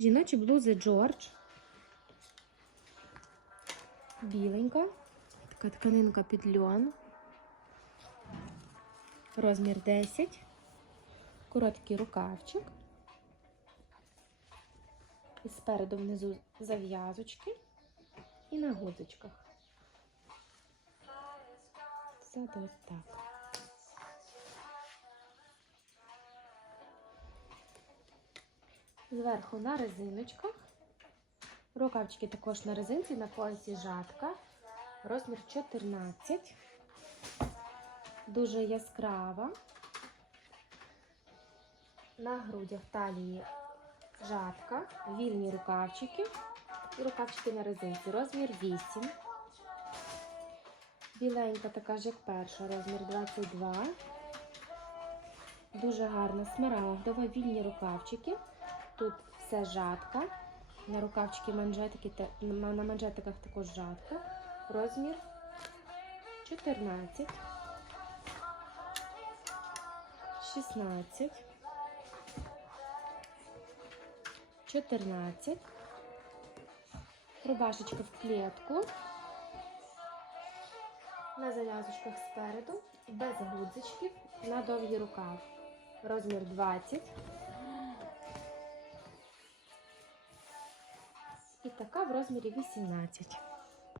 Жіночі блузи Джордж. Біленька. Така тканинка під льон. Розмір 10. Короткий рукавчик. І спереду внизу зав'язочки. І на. Ззаду ось так. Зверху на резиночках. Рукавчики також на резинці, на поясі жатка. Розмір 14. Дуже яскрава. На грудях талії жатка, вільні рукавчики. І рукавчики на резинці. Розмір 8. Біленька така ж, як перша, розмір 22. Дуже гарна смарагдова, вільні рукавчики. Тут все жатка. На рукавчики манжетики, на манжетиках також жатка. Розмір 14, 16, 14. Рубашечка в клетку. На зав'язочках спереду, без гудзичків, на довгий рукав. Розмір 20. І така в розмірі 18.